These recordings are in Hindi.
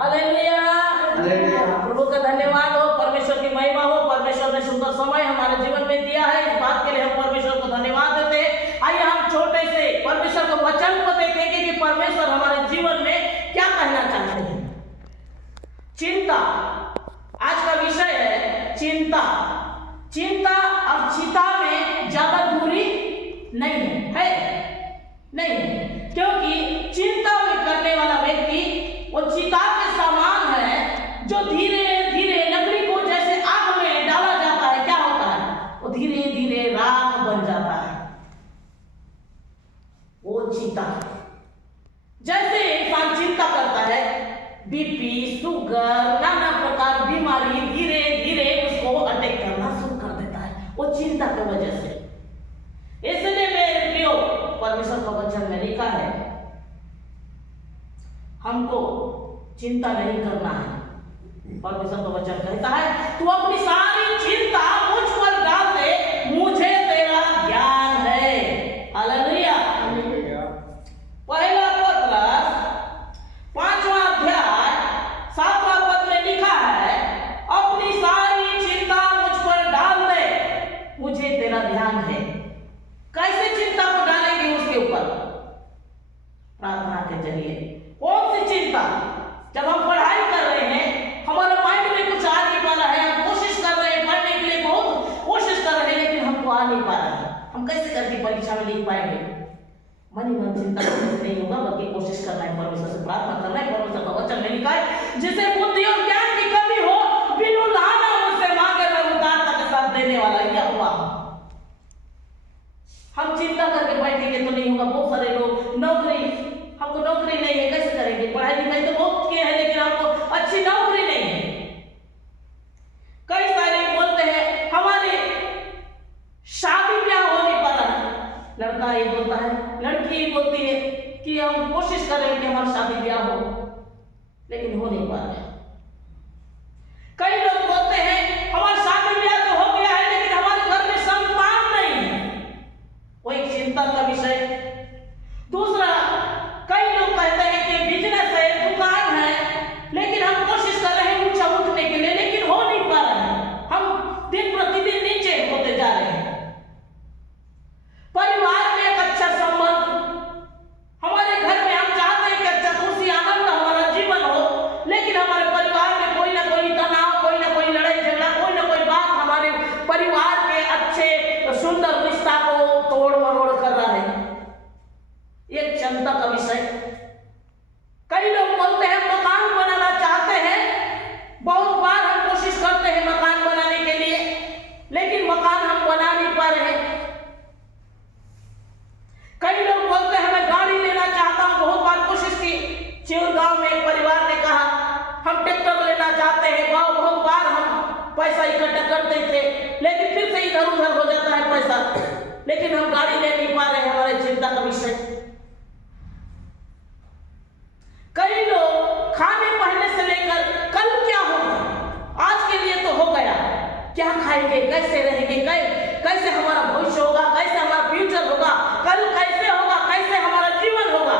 हालेलुया। प्रभु का धन्यवाद हो, परमेश्वर की महिमा हो। परमेश्वर ने सुंदर समय हमारे जीवन में दिया है, इस बात के लिए हम परमेश्वर को धन्यवाद देते हैं। आइए हम छोटे से परमेश्वर के वचन को देखेंगे कि परमेश्वर हमारे जीवन में क्या कहना चाहते हैं। चिंता आज का विषय है, चिंता। चिंता और चिता में ज्यादा दूरी नहीं है, नहीं, क्योंकि चिंता में करने वाला व्यक्ति वो चिता के समान है, जो धीरे धीरे लकड़ी को जैसे आग में डाला जाता है, क्या होता है, वो धीरे धीरे राख बन जाता है, वो चिता। जैसे इंसान चिंता करता है, बीपी, शुगर, नाना प्रकार बीमारी धीरे धीरे उसको अटैक करना शुरू कर देता है, वो चिंता की वजह से। इसलिए मेरे प्रियो, परमेश्वर का वचन में लिखा है हमको चिंता नहीं करना है। परमेश्वर का वचन कहता है तू अपनी सारी चिंता मुझ पर डाल दे, मुझे तेरा ज्ञान है। हालेलुया। पहला पत्रस 5वां अध्याय 7वां पद में लिखा है अपनी सारी चिंता मुझ पर डाल दे, मुझे तेरा ध्यान है। कैसे चिंता को डालेंगे उसके ऊपर? प्रार्थना के जरिए। कौन सी चिंता? जब हम पढ़ाई कर रहे हैं, हमारे माइंड में कुछ आ नहीं पा रहा है, हम कोशिश कर रहे हैं पढ़ने के लिए, बहुत कोशिश कर रहे हैं, लेकिन हमको आ नहीं पा रहा है, हम कैसे करके परीक्षा में लिख पाएंगे? मन ही मन चिंता नहीं होगा, बल्कि कोशिश करना है, परमेश्वर से प्रार्थना करना है। परमेश्वर का वचन में लिखा है जिसे बुद्धि और ज्ञान की कमी हो, बिनु लाना मुझसे मांगे, मैं उदारता के साथ देने वाला यह हुआ। हम चिंता करके बैठेंगे तो नहीं होगा। बहुत सारे लोग हमको नौकरी नहीं है, कैसे करेंगे? पढ़ाई लिखाई तो बहुत किए हैं, लेकिन हमको अच्छी नौकरी नहीं है। कई सारे बोलते हैं हमारे शादी ब्याह हो नहीं पा रहा है। लड़का ये बोलता है, लड़की ये बोलती है कि हम कोशिश कर रहे हैं कि हमारा शादी ब्याह हो, लेकिन हो नहीं पा रहा है। कई लोग बोलते हैं हमारा शादी ब्याह तो हो गया है, लेकिन हमारे घर में संतान नहीं है, वो एक चिंता का विषय। दूसरा, कई लोग कहते हैं कि बिजनेस है, दुकान है, लेकिन हम कोशिश कर रहे हैं ऊंचा उठने के लिए, लेकिन हो नहीं पा रहा है, हम दिन प्रतिदिन नीचे होते जा रहे हैं। परिवार में एक अच्छा संबंध, हमारे घर में हम चाहते हैं कि अच्छा खुशी आनंद हमारा जीवन हो, लेकिन हमारे परिवार में कोई ना कोई तनाव, कोई ना कोई लड़ाई झगड़ा, कोई ना कोई बात हमारे परिवार के अच्छे सुंदर रिश्ता को तोड़ मरोड़ कर रहा है। एक चिंता का विषय। कई लोग बोलते हैं मकान बनाना चाहते हैं, बहुत बार हम कोशिश करते हैं मकान बनाने के लिए, लेकिन मकान हम बना नहीं पा रहे। कई लोग बोलते हैं मैं गाड़ी लेना चाहता हूं, बहुत बार कोशिश की। चिर गांव में एक परिवार ने कहा हम ट्रैक्टर लेना चाहते हैं, बहुत बार हम पैसा इकट्ठा करते थे, लेकिन फिर से इधर उधर हो जाता है पैसा, लेकिन हम गाड़ी ले नहीं पा रहे हैं। हमारे चिंता का विषय। कई लोग खाने पहनने से लेकर कल क्या होगा, आज के लिए तो हो गया, क्या खाएंगे, कैसे रहेंगे, कैसे हमारा भविष्य होगा, कैसे हमारा फ्यूचर होगा, कल कैसे होगा, कैसे हमारा जीवन होगा,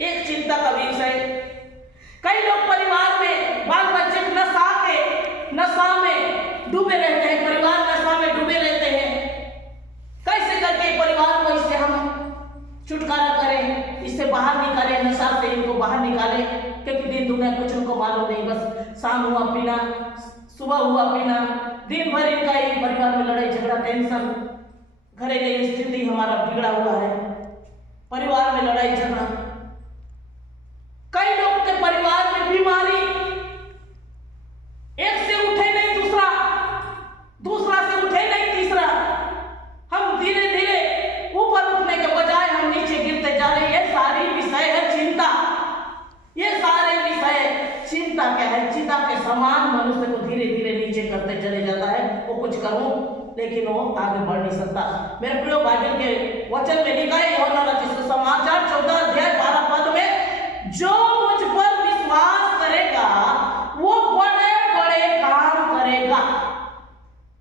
एक चिंता का विषय। कई लोग परिवार में बाल बच्चे नशा में डूबे रहते हैं, परिवार नशा में डूबे रहते हैं। कैसे करके परिवार को इससे हम छुटकारा करें, इससे बाहर निकालें, नशा से इनको बाहर निकालें, क्योंकि दिन दुनिया कुछ उनको मालूम नहीं, बस शाम हुआ पीना, सुबह हुआ पीना, दिन भर इनका एक परिवार में लड़ाई झगड़ा, टेंशन, घरेलू स्थिति हमारा बिगड़ा हुआ है, परिवार में लड़ाई झगड़ा। कई लोग के परिवार में बीमारी, एक से उठे नहीं दूसरा से उठे नहीं तीसरा, हम धीरे धीरे ऊपर उठने के बजाय हम नीचे गिरते जा रहे हैं। ये सारी विषय है चिंता। ये सारे विषय चिंता क्या है? चिंता के समान मनुष्य को धीरे धीरे नीचे करते चले जाता है। वो कुछ करूं लेकिन वो आगे बढ़ नहीं सकता। मेरे प्रिय बाइबल के वचन में लिखा है यूहन्ना रचित समाचार 14 अध्याय 12 पद में, जो मुझ पर विश्वास करेगा वो बड़े बड़े काम करेगा,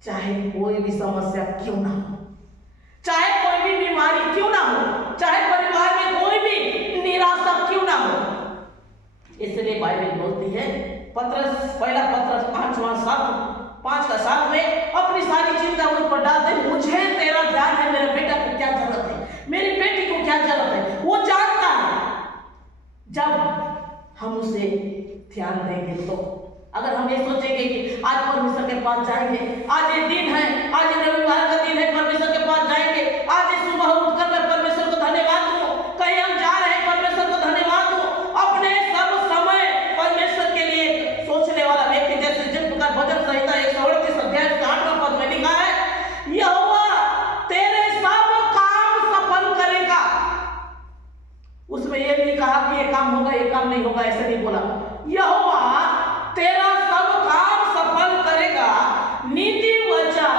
चाहे कोई भी समस्या क्यों ना हो, चाहे कोई भी बीमारी क्यों ना हो, चाहे परिवार में कोई भी निराशा क्यों ना हो। इसलिए बाइबल बोलती है, पहला पत्रस 5:5 में अपनी सारी चिंता मुझ पर डाल दे, मुझे तेरा ध्यान है, मेरे बेटा को क्या जरूरत है, मेरी बेटी को क्या जरूरत है, वो जानता है। जब हम उसे ध्यान देंगे तो अगर हम ये सोचेंगे कि आज परमेश्वर के पास जाएंगे, आज ये दिन है, आज रविवार का दिन है, परमेश्वर के पास जाएंगे, आज सुबह उठकर मैं परमेश्वर को धन्यवाद दूं, कहीं हम जा रहे हैं परमेश्वर को धन्यवाद दूं, अपने सब समय परमेश्वर के लिए सोचने वाला व्यक्ति, जैसे जिस प्रकार भजन संहिता 138 अध्याय 8वां पद में लिखा है, यहोवा तेरे सब काम सफल करेगा। उसमें यह नहीं कहा कि ये काम होगा, ये काम नहीं होगा, ऐसे नहीं बोला। यहोवा तेरा सब काम सफल करेगा। नीति वचन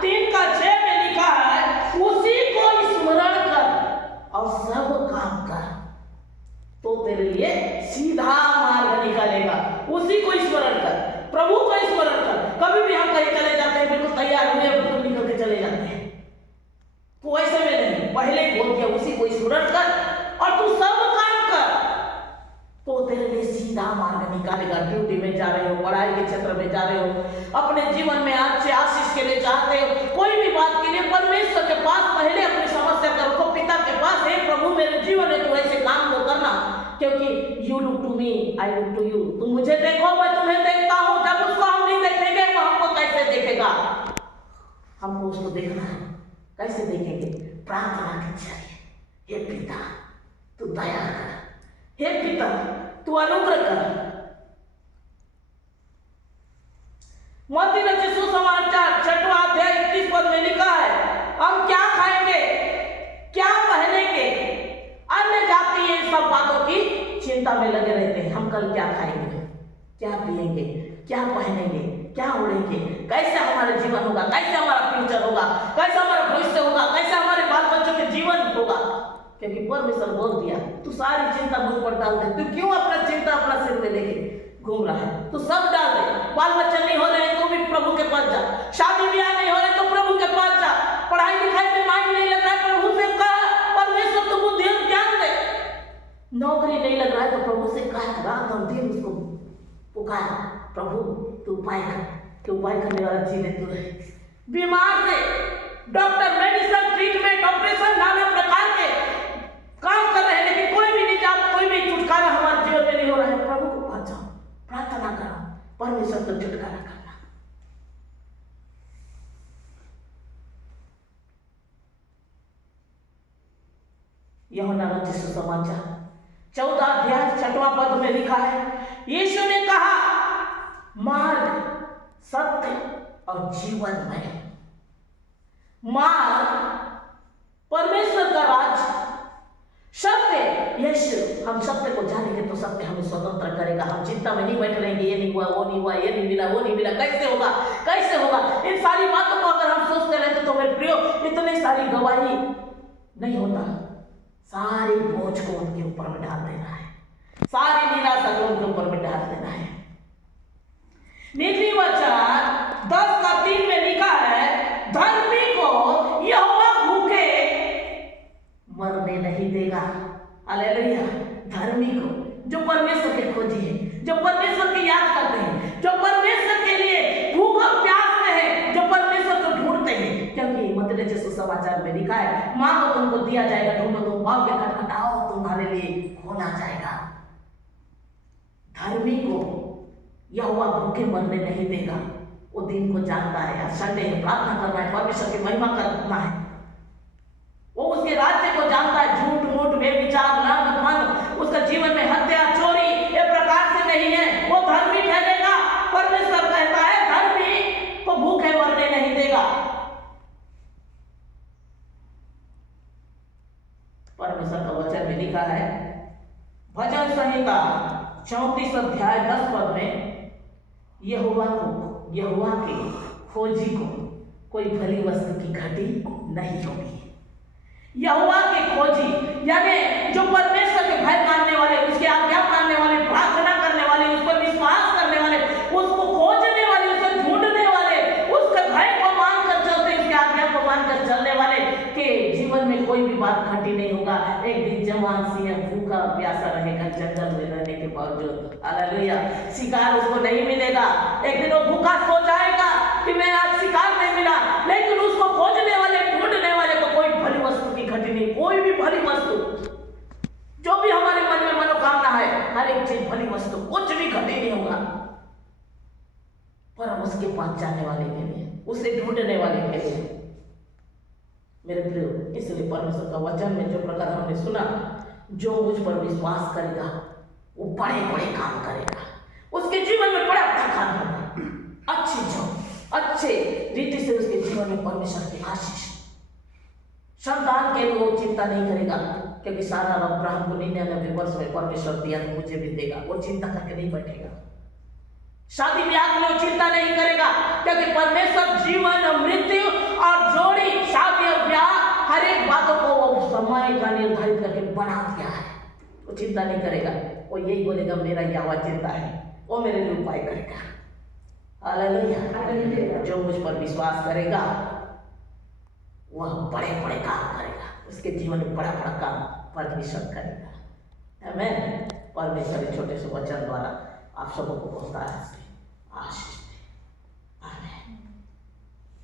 3:6 में लिखा है, उसी को स्मरण कर और सब काम कर तो तेरे लिए सीधा मार्ग निकालेगा। उसी को स्मरण कर, प्रभु को स्मरण कर। कभी भी हम कहीं चले जाते हैं, बिल्कुल तैयार हुए बिल्कुल निकल के चले जाते हैं, तो ऐसे में नहीं, पहले बोल दिया उसी को स्मरण कर और तू सब काम कर तो तेरे लिए सीधा मार्ग निकालेगा। ड्यूटी में जा रहे हो, पढ़ाई के क्षेत्र में जा रहे हो, अपने जीवन में अच्छे आशीष के लिए चाहते हो, कोई भी बात के लिए परमेश्वर के पास पहले अपनी समस्या करो, पिता के पास, हे प्रभु मेरे जीवन में तू ऐसे काम को करना, क्योंकि you look to me, I look to you. तुम मुझे देखो, मैं तुम्हें देखता हूं। जब उसको हम नहीं देखेंगे वो हमको कैसे देखेगा? हमको उसको देखना है। कैसे देखेंगे? प्रार्थना के जरिए। हे पिता तू दया कर, हे पिता तू अनुग्रह कर। मत्ती रचित सुसमाचार 6वां अध्याय 31 पद में लिखा है, हम क्या खाएंगे, क्या पहनेंगे? अन्य जाति ये सब बातों की चिंता में लगे रहते हैं। हम कल क्या खाएंगे, क्या पिएंगे, क्या पहनेंगे, क्या उड़ेंगे, कैसे हमारा जीवन होगा, कैसे हमारा फ्यूचर होगा, कैसे हमारा भविष्य होगा, कैसे हमारे बाल बच्चों के जीवन होगा। क्योंकि परमेश्वर बोल दिया, तू सारी चिंता मुझ पर डाल दे। तू क्यों अपना चिंता अपना सिर पे लेके घूम रहा है? तू सब डाल दे। बाल बच्चे नहीं हो रहे तो भी प्रभु के पास जा, शादी ब्याह नहीं हो रहे तो प्रभु के पास जा, पढ़ाई लिखाई में माइंड नहीं लग रहा है, प्रभु से कह, परमेश्वर तू बुद्धि ज्ञान दे। नौकरी नहीं लग रहा है तो प्रभु से कह, रात और दिन उसको पुकार, प्रभु तू उपाय कर, तू उपाय करने वाला चीज है तू है। बीमार से डॉक्टर मेडिसिन ट्रीटमेंट ऑपरेशन नाना प्रकार के काम कर रहे हैं, लेकिन कोई भी निजात, कोई भी छुटकारा हमारे जीवन में नहीं हो रहा है। प्रभु को पास जाओ, प्रार्थना करो, परमेश्वर को छुटकारा करना। यूहन्ना रचित सुसमाचार 14 अध्याय 6वां पद में लिखा है, यीशु ने कहा, मार्ग, सत्य और जीवन में। मार्ग परमेश्वर का राज, सत्य यीशु, हम सत्य को जानेंगे तो सत्य हमें स्वतंत्र करेगा। हम चिंता में नहीं बैठ रहेंगे, ये नहीं हुआ, वो नहीं हुआ, ये नहीं मिला, वो नहीं मिला, कैसे होगा, कैसे होगा। इन सारी बातों को अगर हम सोचते रहते तो मेरे प्रियो, इतनी सारी गवाही नहीं होता। सारी बोझ को उनके ऊपर में डाल देना है, सारी निराशा को उनके ऊपर में डाल देना है। नीति वचन 10:3 में लिखा है, धर्मी को यहोवा भूखे मरने नहीं देगा। हालेलुया। धर्मी को, जो परमेश्वर के खोजी है, जो परमेश्वर की याद करते हैं, जो परमेश्वर के लिए भूख और प्यास में है, जो परमेश्वर को ढूंढते हैं। क्योंकि मत्ती रचित सुसमाचार में लिखा है, मांगो तुमको दिया जाएगा, ढूंढो तुम पाओगे, खटखटाओ तुम्हारे लिए खोला जाएगा। धर्मी को यहोवा भूखे मरने नहीं देगा। वो दिन को जानता है, आज संडे है, प्रार्थना करना है, परमेश्वर की महिमा करना है, वो उसके राज्य को जानता है। झूठ मूठ बेविचार लंघन, उसका जीवन में हत्या चोरी ये प्रकार से नहीं है, वो धर्मी ठहरेगा। परमेश्वर कहता है, धर्मी को भूखे मरने नहीं देगा। परमेश्वर का वचन में लिखा है, भजन संहिता 34 अध्याय 10 पद में, यहोवा के खोजी को कोई भली वस्तु की घटी नहीं होगी। यहोवा के खोजी यानी जो परमेश्वर के भय मानने वाले, उसके आज्ञा मानने वाले, प्रार्थना करने वाले, उस पर विश्वास करने वाले, उसको खोजने वाले, उसे ढूंढने वाले, उसके भय को मानकर चलते, उसके आज्ञा को मानकर चलने वाले के जीवन में कोई भी बात घटी नहीं होगा। एक दिन जवान सिंह भूखा प्यासा रहेगा जंगल में रहने के बावजूद। हालेलुया। हालेलुया। शिकार उसको नहीं मिलेगा। एक दिन वो भूखा सो जाएगा कि मैं आज शिकार नहीं मिला, लेकिन उसको खोजने वाले, ढूंढने वाले को कोई भली वस्तु की घटी नहीं। कोई भी भली वस्तु, जो भी हमारे मन में मनोकामना है, हर एक चीज भली वस्तु, कुछ भी घटी नहीं होगा, पर उसके पास जाने वाले के लिए, उसे ढूंढने वाले के लिए। मेरे प्रियो, इसलिए परमेश्वर का वचन में जो प्रकार हमने सुना, जो मुझ पर विश्वास करेगा वो बड़े बड़े काम करेगा, उसके जीवन में बड़ा बड़ा काम होगा। अच्छे रीति से उसके जीवन में परमेश्वर की आशीष, संतान के लिए वो चिंता नहीं करेगा, क्योंकि सारा अब्राहम को 99 वर्ष में परमेश्वर दिया तो मुझे भी देगा, वो चिंता करके नहीं बैठेगा। शादी ब्याह के लिए चिंता नहीं करेगा, क्योंकि परमेश्वर जीवन, मृत्यु और जोड़ी, शादी और ब्याह, हर एक बातों को वो समय का निर्धारित करके बना दिया है। वो चिंता नहीं करेगा, वो यही बोलेगा मेरा यहोवा जिंदा है, वो मेरे लिए उपाय करेगा। हालेलुया। जो मुझ पर विश्वास करेगा वह बड़े बड़े काम करेगा, उसके जीवन में बड़ा बड़ा काम परमेश्वर करेगा। आमीन। परमेश्वर इस छोटे से वचन द्वारा आप सबको बहुत आशीष दे। आमीन।